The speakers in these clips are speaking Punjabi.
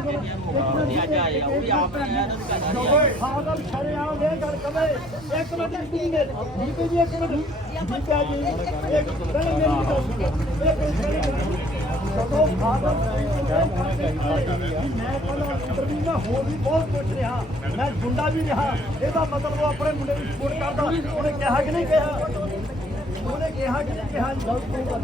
ਅੱਜ ਆਏ ਇਹ ਗੱਲ ਕਵੇ ਇੱਕ ਮਿੰਟ ਠੀਕ ਹੈ ਠੀਕ ਹੈ ਜੀ ਇੱਕ ਮਿੰਟ ਠੀਕ ਹੈ ਜੀ ਇੱਕ ਪਹਿਲਾਂ ਮੇਰੀ ਗੱਲ ਸੁਣੋ ਇੱਕ ਮਿੰਟ ਜਦੋਂ ਫਾਦਰ ਮੈਂ ਪਹਿਲਾਂ ਇੰਟਰਵਿਊ ਮੈਂ ਹੋਰ ਵੀ ਬਹੁਤ ਕੁਝ ਰਿਹਾ ਮੈਂ ਗੁੰਡਾ ਵੀ ਰਿਹਾ ਇਹਦਾ ਮਤਲਬ ਉਹ ਆਪਣੇ ਮੁੰਡੇ ਨੂੰ ਸਪੋਰਟ ਕਰਦਾ ਉਹਨੇ ਕਿਹਾ ਕਿ ਨਹੀਂ ਕਿਹਾ ਉਹਨੇ ਕਿਹਾ ਕਿ ਨਹੀਂ ਕਿਹਾ ਗਲਤ ਤੋਂ ਗੱਲ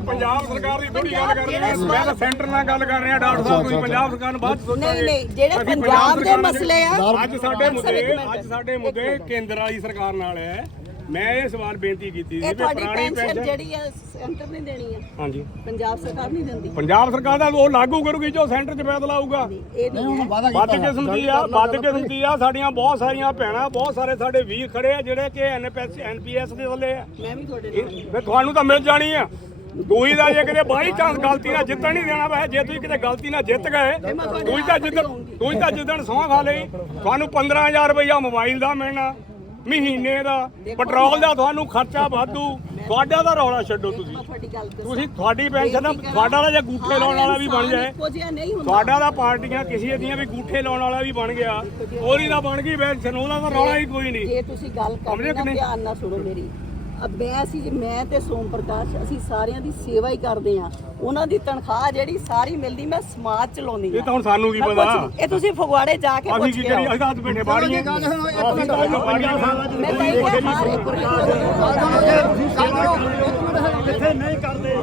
ਪੰਜਾਬ ਸਰਕਾਰ ਦੀ ਥੋੜੀ ਗੱਲ ਕਰ ਰਹੇ ਹਾਂ ਮੈਂ ਤਾਂ ਸੈਂਟਰ ਨਾਲ ਗੱਲ ਕਰ ਰਿਹਾ ਡਾਕਟਰ ਸਾਹਿਬ ਤੁਸੀਂ ਪੰਜਾਬ ਸਰਕਾਰ ਨੂੰ ਬਾਅਦ 'ਚ ਸੋਚਾਂਗੇ ਨਹੀਂ, ਨਹੀਂ, ਜਿਹੜੇ ਅਸੀਂ ਪੰਜਾਬ ਦੇ ਮਸਲੇ ਆ, ਅੱਜ ਸਾਡੇ ਮੁੱਦੇ। ਅੱਜ ਸਾਡੇ ਮੁੱਦੇ ਕੇਂਦਰ ਵਾਲੀ ਸਰਕਾਰ ਨਾਲ ਹੈ। ਮੈਂ ਇਹ ਸਵਾਲ ਬੇਨਤੀ ਕੀਤੀ ਸੀ ਇਹ ਵੀ ਤੁਹਾਡੀ ਪੁਰਾਣੀ ਪੈਨਸ਼ਨ ਪੈਨਸ਼ਨ ਜਿਹੜੀ ਆ ਸੈਂਟਰ ਨੇ ਦੇਣੀ ਆ। ਹਾਂਜੀ। ਪੰਜਾਬ ਸਰਕਾਰ ਨਹੀਂ ਦਿੰਦੀ। ਪੰਜਾਬ ਸਰਕਾਰ ਦਾ ਉਹ ਲਾਗੂ ਕਰੂਗੀ ਜੋ ਸੈਂਟਰ 'ਚ ਫੈਸਲਾ ਆਊਗਾ। ਇਹ ਨਹੀਂ ਹੈ। ਵੱਧ ਕਿਸਮ ਦੀ ਆ ਵੱਧ ਕਿਸਮ ਦੀ ਆ ਸਾਡੀਆਂ ਬਹੁਤ ਸਾਰੀਆਂ ਭੈਣਾਂ ਬਹੁਤ ਸਾਰੇ ਸਾਡੇ ਵੀਰ ਖੜੇ ਆ ਜਿਹੜੇ ਕਿ ਐਨਪੀਐਸ ਐਨਪੀਐਸ ਦੇ ਥੱਲੇ ਆ। ਮੈਂ ਵੀ ਤੁਹਾਡੇ ਨਾਲ ਇਹ- ਫਿਰ ਤੁਹਾਨੂੰ ਤਾਂ ਮਿਲ ਜਾਣੀ ਆ। ਦੋਈ ਦਾ ਜੇ ਕਿਤੇ ਬਾਈ ਚਾਂਸ ਗਲਤੀ ਨਾਲ ਜਿੱਤਣ ਨਹੀਂ ਦੇਣਾ ਵਾ ਜੇ ਤੁਸੀਂ ਕਿਤੇ ਗਲਤੀ ਨਾਲ ਜਿੱਤ ਗਏ ਤੁਸੀਂ ਤਾਂ ਜਿੱਦਣ ਤੁਸੀਂ ਤਾਂ ਜਿੱਦਣ ਸੌਂ ਖਾ ਲਈ। ਤੁਹਾਨੂੰ 15000 ਰੁਪਇਆ ਮੋਬਾਈਲ ਦਾ ਮਿਲਣਾ। ਮਹੀਨੇ ਦਾ ਪੈਟਰੋਲ ਦਾ ਤੁਹਾਨੂੰ ਖਰਚਾ ਵਾਧੂ। ਤੁਹਾਡਾ ਦਾ ਰੌਲਾ ਛੱਡੋ ਤੁਸੀਂ। ਤੁਹਾਡੀ ਗੱਲ ਦੱਸਾਂ। ਤੁਸੀਂ ਤੁਹਾਡੀ ਪੈਨਸ਼ਨ ਦਾ ਤੁਹਾਡਾ ਦਾ ਜੇ ਗੂਠੇ ਲਾਉਣ ਵਾਲਾ ਵੀ ਬਣ ਜਾਏ। ਤੁਹਾਡਾ ਦਾ ਪਾਰਟੀਆਂ ਕਿਸੇ ਦੀਆਂ ਵੀ ਗੂਠੇ ਲਾਉਣ ਵਾਲਾ ਵੀ ਬਣ ਗਿਆ। ਉਹਦੀ ਦਾ ਬਣ ਗਈ ਪੈਨਸ਼ਨ ਉਹਦਾ ਤਾਂ ਰੌਲਾ ਹੀ ਕੋਈ ਨਹੀਂ। ਜੇ ਤੁਸੀਂ ਗੱਲ ਕਰਦੇ ਨਾ ਨਹੀਂ? ਧਿਆਨ ਨਾਲ ਸੁਣੋ ਮੇਰੀ। ਮੈਂ ਅਸੀਂ ਜੀ ਮੈਂ ਤੇ ਸੋਮ ਪ੍ਰਕਾਸ਼ ਅਸੀਂ ਸਾਰਿਆਂ ਦੀ ਸੇਵਾ ਹੀ ਕਰਦੇ ਆ ਉਹਨਾਂ ਦੀ ਤਨਖਾਹ ਜਿਹੜੀ ਸਾਰੀ ਮਿਲਦੀ ਮੈਂ ਸਮਾਜ ਚਲਾਉਂਦੀ ਇਹ ਤਾਂ ਹੁਣ ਸਾਨੂੰ ਕੀ ਪਤਾ? ਇਹ ਤੁਸੀਂ ਫਗਵਾੜੇ ਜਾ ਕੇ ਅਸੀਂ ਪੁੱਛ ਕੀ ਆਓ। ਅਸੀਂ ਬੈਠੇ ਸਾਲਾਂ ਮੈਂ ਤਾਂ ਇਹ ਹਰ ਇੱਕ ਕਿੱਥੇ ਨਹੀਂ ਕਰਦੇ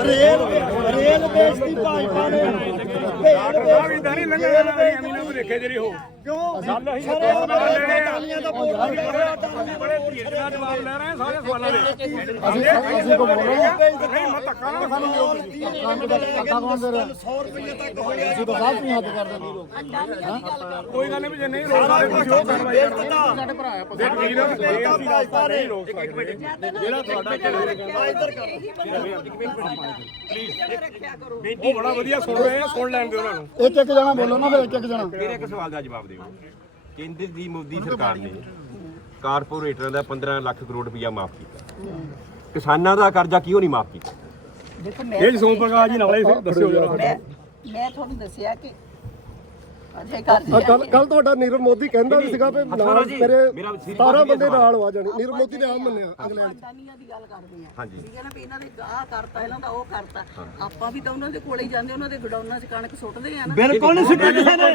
ਰੇਲ ਰੇਲ ਬੇਸ ਦੀ ਭਾਜਪਾ ਨੇ। ਭੇਡ ਆ ਵੀ ਨਹੀਂ ਲੰਘਿਆ ਐਵੇਂ ਨਾ ਦੇਖੇ ਜਿਹੜੀ ਹੋ ਕਿਉਂ ਗੱਲ ਅਸੀਂ ਸਾਰੇ ਸਵਾਲ ਲੈ ਰਹੇ ਹਾਂ ਦਾ ਬੋਲ ਅਸੀਂ ਬੜੇ ਧੀਰਜ ਨਾਲ ਜਵਾਬ ਲੈ ਰਹੇ ਹਾਂ ਸਾਰੇ ਸਵਾਲਾਂ ਦੇ ਅਸੀਂ ਅਸੀਂ ਕੋ ਨਹੀਂ ਮੈਂ ਧੱਕਾ ਨਾ ਸਾਨੂੰ ਦਿਓ ਤੁਸੀਂ। 100 ਰੁਪਏ ਤੱਕ ਹੋ ਗਿਆ ਅਸੀਂ ਤਾਂ ਸਭ ਨੂੰ ਹੱਥ ਕਰਦੇ ਨਹੀਂ ਲੋਕ ਕੋਈ ਗੱਲ ਨਹੀਂ ਵੀ ਜੇ ਨਹੀਂ ਰੋਕ ਸਕਦੇ ਤੁਸੀਂ ਉਹ ਕਾਰਵਾਈ ਸਾਡੇ ਭਰਾ ਆ ਦੇਖ ਵੀਰ ਅਸੀਂ ਰਸਤਾ ਨਹੀਂ ਰੋਕ ਸਕਦੇ ਜਿਹੜਾ ਤੁਹਾਡਾ ਰੱਖਿਆ ਕਰੋ ਉਹ ਬੜਾ ਵਧੀਆ ਸੁਣ ਰਹੇ ਆ, ਸੁਣ ਲੈਣ ਦਿਓ ਉਹਨਾਂ ਨੂੰ। ਇੱਕ ਇੱਕ ਜਣਾ ਬੋਲੋ ਨਾ ਫਿਰ ਇੱਕ ਇੱਕ ਜਣਾ। ਮੇਰੇ ਇੱਕ ਸਵਾਲ ਦਾ ਜਵਾਬ ਦਿਓ। ਕੇਂਦਰ ਦੀ ਮੋਦੀ ਸਰਕਾਰ ਨੇ ਕਾਰਪੋਰੇਟਰਾਂ ਦਾ 15 ਲੱਖ ਕਰੋੜ ਰੁਪਇਆ ਮਾਫ ਕੀਤਾ। ਕਿਸਾਨਾਂ ਦਾ ਕਰਜ਼ਾ ਕਿਉਂ ਨਹੀਂ ਮਾਫ ਕੀਤਾ? ਦੇਖੋ ਮੈਂ ਇਹ ਸੋਮ ਪ੍ਰਕਾਸ਼ ਜੀ ਨਾਲੇ ਸੀ ਦੱਸਿਓ ਜਰਾ ਮੈਂ ਮੈਂ ਤੁਹਾਨੂੰ ਦੱਸਿਆ ਕਿ ਅਜੇ ਕਰ ਕੱਲ ਕੱਲ ਤੁਹਾਡਾ ਨੀਰਵ ਮੋਦੀ ਕਹਿੰਦਾ ਵੀ ਸੀਗਾ ਵੀ ਨਾਲ ਮੇਰੇ 17 ਬੰਦੇ ਨਾਲ ਆ ਜਾਣੇ ਨੀਰਵ ਮੋਦੀ ਨੇ ਆਪ ਮੰਨਿਆ 'ਚ। ਅਦਾਨੀਆਂ ਦੀ ਗੱਲ ਕਰਦੇ ਆ ਹਾਂਜੀ। ਠੀਕ ਹੈ ਨਾ ਵੀ ਇਹਨਾਂ ਦੇ ਆਹ ਕਰਤਾ ਇਹਨਾਂ ਦਾ ਉਹ ਕਰਤਾ ਆਪਾਂ ਵੀ ਤਾਂ ਉਹਨਾਂ ਦੇ ਕੋਲੇ ਹੀ ਜਾਂਦੇ ਉਹਨਾਂ ਦੇ ਗਡਾਊਨਾਂ 'ਚ ਕਣਕ ਸੁੱਟਦੇ ਆ ਨਾ ਬਿਲਕੁਲ ਨਹੀਂ ਸਿੱਟੀ ਕਿਸੇ ਨੇ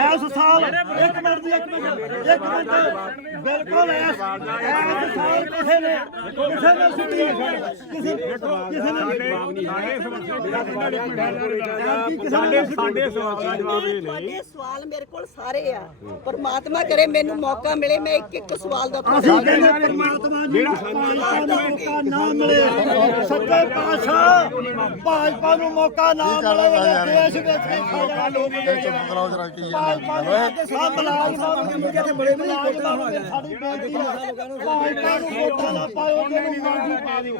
ਐਸ ਸਾਲ ਇੱਕ ਮਿੰਟ ਦੀ ਇੱਕ ਮਿੰਟ ਇੱਕ ਮਿੰਟ ਬਿਲਕੁਲ ਐਸ ਐਸ ਸਾਲ ਕਿਸੇ ਨੇ ਕਿਸੇ ਨੇ ਸਿੱਟੀ ਕਿਸੇ ਕਿਸੇ ਨੇ ਸਾਡੇ ਸਾਡੇ ਸਵਾਲ ਦਾ ਜਵਾਬ ਇਹ ਨਹੀਂ ਸਵਾਲ ਮੇਰੇ ਕੋਲ ਸਾਰੇ ਆ। ਪਰਮਾਤਮਾ ਕਰੇ ਮੈਨੂੰ ਮੌਕਾ ਮਿਲੇ ਮੈਂ ਇੱਕ ਇੱਕ ਸਵਾਲ ਦਾ ਅਸੀਂ ਕਹਿੰਦੇ ਪਰਮਾਤਮਾ ਨੂੰ ਭਾਜਪਾ ਨੂੰ ਮੌਕਾ ਨਾ ਮਿਲੇ। ਸੱਚੇ ਪਾਤਸ਼ਾਹ ਭਾਜਪਾ ਨੂੰ ਮੌਕਾ ਨਾ ਮਿਲੇ ਉਹਦੇ ਦੇਸ਼ ਵਿੱਚ ਖਾ ਲੋਕ ਭਾਜਪਾ ਨੂੰ ਸਭ ਮੁਲਾਜ਼ਮਾਂ ਨੂੰ ਕਿਤੇ ਬੜੇ ਮੁਲਾਜ਼ਮਾਂ ਨੂੰ ਸਾਡੀ ਬੇਨਤੀ ਹੈ ਭਾਜਪਾ ਨੂੰ ਵੋਟਾਂ ਨਾ ਪਾਓ ਉਹਨਾਂ ਨੂੰ ਮਾਫੀ ਪਾ ਦਿਓ।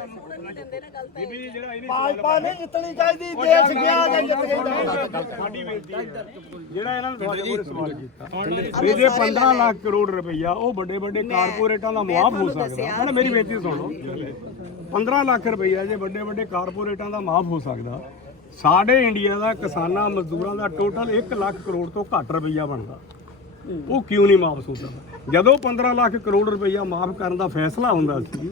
ਭਾਜਪਾ ਨਹੀਂ ਜਿੱਤਣੀ ਚਾਹੀਦੀ ਦੇਸ਼ ਗਿਆ ਜਾਂ ਜਿੱਤ ਗਈ। ਸਾਡੀ ਬੇਨਤੀ ਹੈ ਜਿਹੜਾ ਇਹਨਾਂ ਨੇ ਤੁਹਾਡੇ ਕੋਲ ਸਵਾਲ ਕੀਤਾ ਵੀ ਜੇ 15 ਲੱਖ ਕਰੋੜ ਰੁਪਈਆ ਉਹ ਵੱਡੇ ਵੱਡੇ ਕਾਰਪੋਰੇਟਾਂ ਦਾ ਮੁਆਫ ਹੋ ਸਕਦਾ। ਹੈ ਨਾ ਮੇਰੀ ਬੇਨਤੀ ਸੁਣੋ। 15 ਲੱਖ ਰੁਪਈਆ ਜੇ ਵੱਡੇ ਵੱਡੇ ਕਾਰਪੋਰੇਟਾਂ ਦਾ ਮਾਫ ਹੋ ਸਕਦਾ ਸਾਡੇ ਇੰਡੀਆ ਦਾ ਕਿਸਾਨਾਂ ਮਜ਼ਦੂਰਾਂ ਦਾ ਟੋਟਲ 1 ਲੱਖ ਕਰੋੜ ਤੋਂ ਘੱਟ ਰੁਪਈਆ ਬਣਦਾ। ਉਹ ਕਿਉਂ ਨਹੀਂ ਮਾਫ ਹੋ ਸਕਦਾ? ਜਦੋਂ 15 ਲੱਖ ਕਰੋੜ ਰੁਪਈਆ ਮਾਫ ਕਰਨ ਦਾ ਫੈਸਲਾ ਹੁੰਦਾ ਸੀ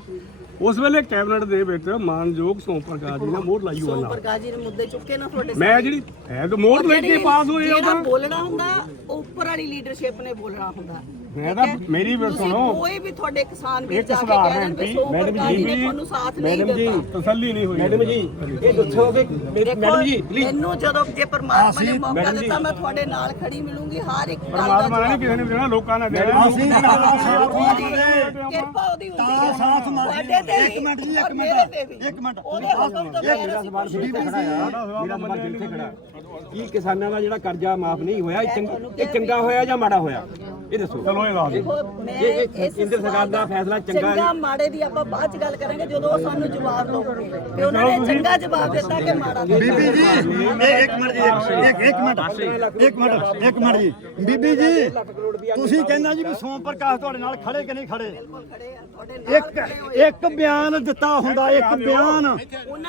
ਉਸ ਵੇਲੇ ਕੈਬਨਿਟ ਦੇ ਵਿੱਚ ਮਾਨਯੋਗ ਸੋਮ ਪ੍ਰਕਾਸ਼ ਜੀ ਨੇ ਮੋਹਰ ਲਾਈ ਹੋਈ ਨਾਲ। ਪ੍ਰਕਾਸ਼ ਜੀ ਨੇ ਮੁੱਦੇ ਚੁੱਕੇ ਨਾ ਤੁਹਾਡੇ ਮੈਂ ਜਿਹੜੀ ਹੈ ਤਾਂ ਮੋਹਰ ਲੈ ਕੇ ਪਾਸ ਹੋਏ ਜਿਹੜਾ ਉਹਦਾ ਬੋਲਣਾ ਹੁੰਦਾ ਉਹ ਉੱਪਰ ਵਾਲੀ ਲੀਡਰਸ਼ਿਪ ਨੇ ਬੋਲਣਾ ਹੁੰਦਾ। ਮੈਂ ਤਾਂ ਮੇਰੀ ਵੀ ਸੁਣੋ। ਕੋਈ ਵੀ ਤੁਹਾਡੇ ਕਿਸਾਨ ਵੀਰ ਜਾ ਕੇ ਕਹਿ ਦੇਣ ਜੀ। ਸੋਮ ਮੈਡਮ ਜੀ ਤੁਹਾਨੂੰ ਸਾਥ ਨਹੀਂ ਦਿੱਤਾ ਤਸੱਲੀ ਨਹੀਂ ਹੋਈ ਮੈਡਮ ਜੀ ਇਹ ਦੱਸੋ ਕਿ ਮੈਡਮ ਜੀ ਮੈਨੂੰ ਜਦੋਂ ਜੇ ਪਰਮਾਤਮਾ ਨੇ ਮੌਕਾ ਦਿੱਤਾ ਮੈਂ ਤੁਹਾਡੇ ਨਾਲ ਖੜੀ ਮਿਲੂੰਗੀ ਹਰ ਇੱਕ ਗੱਲ ਦਾ ਪਰਮਾਤਮਾ ਨੇ ਕਿਸੇ ਨੇ ਦੇਣਾ ਲੋਕਾਂ ਨੇ ਦੇਣਾ। ਅਸੀਂ ਕਿਰਪਾ ਉਹਦੀ ਹੁੰਦੀ ਤਾਂ ਹੈ। ਸਾਥ ਮੰਗ ਤੁਹਾਡੇ ਤੇ ਇੱਕ ਵੀ, ਮਿੰਟ ਜੀ, ਇੱਕ ਮਿੰਟ। ਵੀ। ਇੱਕ ਮਿੰਟ। ਉਹਦੇ ਹੁਕਮ ਤੋਂ। ਮੇਰਾ ਖੜਾ। ਕੀ ਕਿਸਾਨਾਂ ਦਾ ਜਿਹੜਾ ਕਰਜ਼ਾ ਮਾਫ ਨਹੀਂ ਹੋਇਆ ਇਹ ਚੰਗਾ ਹੋਇਆ ਜਾਂ ਮਾੜਾ ਹੋਇਆ? ਇਹ ਦੱਸੋ। ਚਲੋ ਇਹ ਦੱਸ ਦਿਓ। ਦੇਖੋ ਮੈਂ ਇਹ- ਇਹ ਇਸ ਕੇਂਦਰ ਸਰਕਾਰ ਦਾ ਫੈਸਲਾ ਚੰਗਾ ਹੈ। ਚੰਗਾ ਮਾੜੇ ਦੀ ਆਪਾਂ ਬਾਅਦ ਚ ਗੱਲ ਕਰਾਂਗੇ ਜਦੋਂ ਉਹ ਸਾਨੂੰ ਜਵਾਬ ਦਊਗੇ ਤੇ ਉਹਨਾਂ ਨੇ ਚੰਗਾ ਜਵਾਬ ਦਿੱਤਾ ਕਿ ਮਾੜਾ ਦਿੱਤਾ? ਬੀਬੀ ਜੀ ਇਹ ਇੱਕ ਮਿੰਟ ਜੀ ਇੱਕ- ਇੱਕ ਇੱਕ ਮਿੰਟ। ਇੱਕ ਮਿੰਟ ਇੱਕ ਮਿੰਟ ਜੀ। ਬੀਬੀ ਜੀ ਤੁਸੀਂ ਕਹਿੰਦਾ ਜੀ ਵੀ ਸੋਮ ਪ੍ਰਕਾਸ਼ ਤੁਹਾਡੇ ਨਾਲ ਖੜੇ ਕਿ ਨਹੀਂ ਖੜੇ? ਖੜੇ ਆ ਤੁਹਾਡੇ ਨਾਲ ਇੱਕ ਇੱਕ ਬਿਆਨ ਦਿੱਤਾ ਹੁੰਦਾ ਇੱਕ ਬਿਆਨ।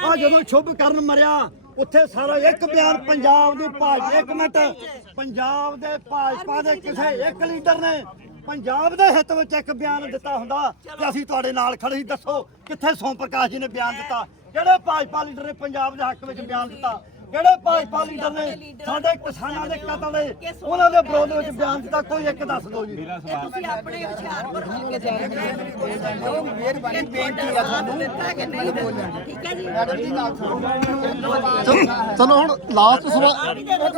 ਆ ਜਦੋਂ ਸ਼ੁਭ ਕਰਨ ਮਰਿਆ ਉੱਥੇ ਸਾਰਾ ਇੱਕ ਬਿਆਨ ਪੰਜਾਬ ਦੀ ਭਾਜਪਾ ਇੱਕ ਮਿੰਟ। ਪੰਜਾਬ ਦੇ ਭਾਜਪਾ ਦੇ ਕਿਸੇ ਇੱਕ ਲੀਡਰ ਨੇ ਪੰਜਾਬ ਦੇ ਹਿੱਤ ਵਿੱਚ ਇੱਕ ਬਿਆਨ ਦਿੱਤਾ ਹੁੰਦਾ ਤੇ ਅਸੀਂ ਤੁਹਾਡੇ ਨਾਲ ਖੜੇ ਸੀ। ਦੱਸੋ ਕਿੱਥੇ ਸੋਮ ਪ੍ਰਕਾਸ਼ ਜੀ ਨੇ ਬਿਆਨ ਦਿੱਤਾ? ਕਿਹੜੇ ਭਾਜਪਾ ਲੀਡਰ ਨੇ ਪੰਜਾਬ ਦੇ ਹੱਕ ਵਿੱਚ ਬਿਆਨ ਦਿੱਤਾ? ਕਿਹੜੇ ਭਾਜਪਾ ਲੀਡਰ ਨੇ ਸਾਡੇ ਕਿਸਾਨਾਂ ਦੇ ਕਤਲ ਦੇ ਉਹਨਾਂ ਦੇ ਵਿਰੋਧ ਵਿੱਚ ਬਿਆਨ ਦਿੱਤਾ ਕੋਈ ਇੱਕ ਦੱਸ ਦਿਓ ਜੀ। ਤੁਸੀਂ ਆਪਣੇ ਹੁਸ਼ਿਆਰਪੁਰ ਹਲਕੇ ਦੇ ਉਹ ਮਿਹਰਬਾਨੀ ਬੇਨਤੀ ਆ ਤੁਹਾਨੂੰ ਦਿੱਤਾ ਕਿ ਨਹੀਂ ਦਿੱਤਾ? ਠੀਕ ਹੈ ਜੀ। ਚਲੋ ਹੁਣ ਲਾਸਟ ਸਵਾਲ। ਦੇ ਦਿਓ।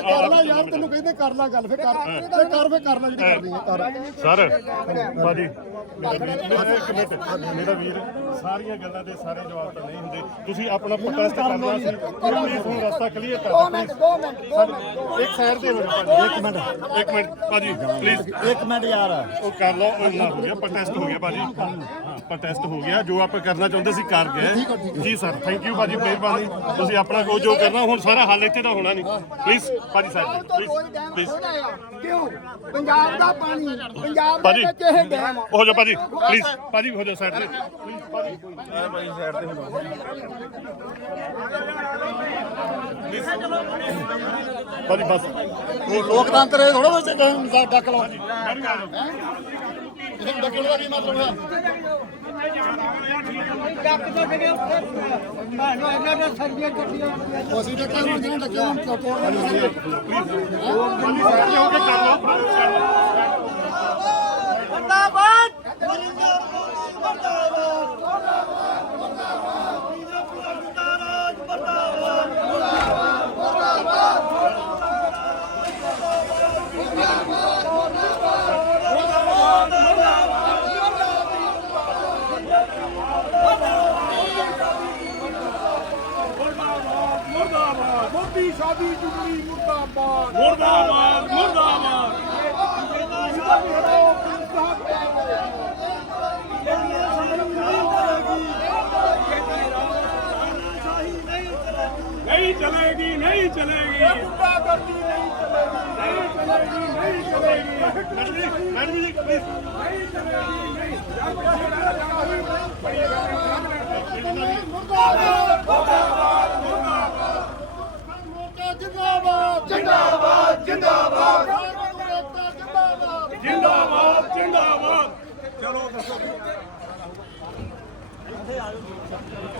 ਕਰ ਲੈ ਯਾਰ ਤੈਨੂੰ ਕਹਿੰਦੇ ਕਰ ਲੈ ਗੱਲ ਫੇ ਕਰ ਫੇ ਕਰ ਫੇ ਕਰ ਲੈ ਜਿਹੜੀ ਕਰਨੀ ਹੈ ਕਰ। ਸਰ ਬਾਜੀ ਇੱਕ ਮਿੰਟ ਮੇਰਾ ਵੀਰ ਸਾਰੀਆਂ ਗੱਲਾਂ ਦੇ ਸਾਰੇ ਜਵਾਬ ਤਾਂ ਨਹੀਂ ਹੁੰਦੇ। ਤੁਸੀਂ ਆਪਣਾ ਪ੍ਰੋਟੈਸਟ ਕਰਨਾ ਸੀ ਪਲੀਜ਼ ਹੁਣ ਰਸਤਾ ਕਲੀਅਰ ਕਰ ਦਿਓ ਮਿੰਟ 2 ਮਿੰਟ ਇੱਕ ਸਾਈਡ ਤੇ ਹੋ ਜਾਓ ਇੱਕ ਮਿੰਟ ਇੱਕ ਮਿੰਟ। ਭਾਜੀ ਪਲੀਜ਼ ਇੱਕ ਮਿੰਟ ਯਾਰ। ਉਹ ਕਰ ਲਓ ਉਹ ਨਾ ਹੋ ਗਿਆ ਪ੍ਰੋਟੈਸਟ ਹੋ ਗਿਆ ਭਾਜੀ। ਪ੍ਰੋਟੈਸਟ ਹੋ ਗਿਆ ਜੋ ਆਪਾਂ ਕਰਨਾ ਚਾਹੁੰਦੇ ਸੀ ਕਰ ਗਏ। ਜੀ ਸਰ ਥੈਂਕ ਯੂ ਭਾਜੀ ਮਿਹਰਬਾਨੀ। ਤੁਸੀਂ ਆਪਣਾ ਕੋ ਜੋ ਕਰਨਾ ਹੁਣ ਸਾਰਾ ਹੱਲ ਇੱਥੇ ਤਾਂ ਹੋਣਾ ਨਹੀਂ। ਪਲੀਜ਼ ਭਾਜੀ ਸਾਹਿਬ ਪਲੀਜ਼ ਕਿਉਂ? ਪੰਜਾਬ ਦਾ ਪਾਣੀ ਪੰਜਾਬ ਭਾਜੀ। ਵਿੱਚ ਇਹ ਡੈਮ ਆ। ਹੋ ਜਾਓ ਭਾਜੀ ਪਲੀਜ਼ ਭਾਜੀ ਹੋ ਜਾਓ ਸਾਈਡ ਤੇ ਪਲੀਜ਼ ਭਾਜੀ ਭਾਜੀ ਬਸ ਲੋਕਤੰਤਰ ਇਹ ਥੋੜਾ ਵਿੱਚ ਡੱਕ ਲਓ ਇਹ ਡੱਕਣ ਦਾ ਕੀ ਮਤਲਬ ਹੈ? ਅਸੀਂ ਡੱਕਾਂ ਨੂੰ ਜਿਹਨੇ ਡੱਕਿਆ ਹੁਣ ਤੋੜ ਮੋਦੀ ਸ਼ਾਦੀ ਜੁਗਲੀ ਮੁਰਦਾਬਾਦ ਮੁਰਦਾਬਾਦ ਮੁਰਦਾਬਾਦ ਨਹੀਂ ਚਲੇਗੀ ਨਹੀਂ ਚਲੇਗੀ ਗੁੰਡਾਗਰਦੀ ਜਿੰਦਾਬਾਦ। ਜਿੰਦਾਬਾਦ ਜਿੰਦਾਬਾਦ। ਜਿੰਦਾਬਾਦ ਚਲੋ ਦੱਸੋ। ਇੱਥੇ ਆਜੋ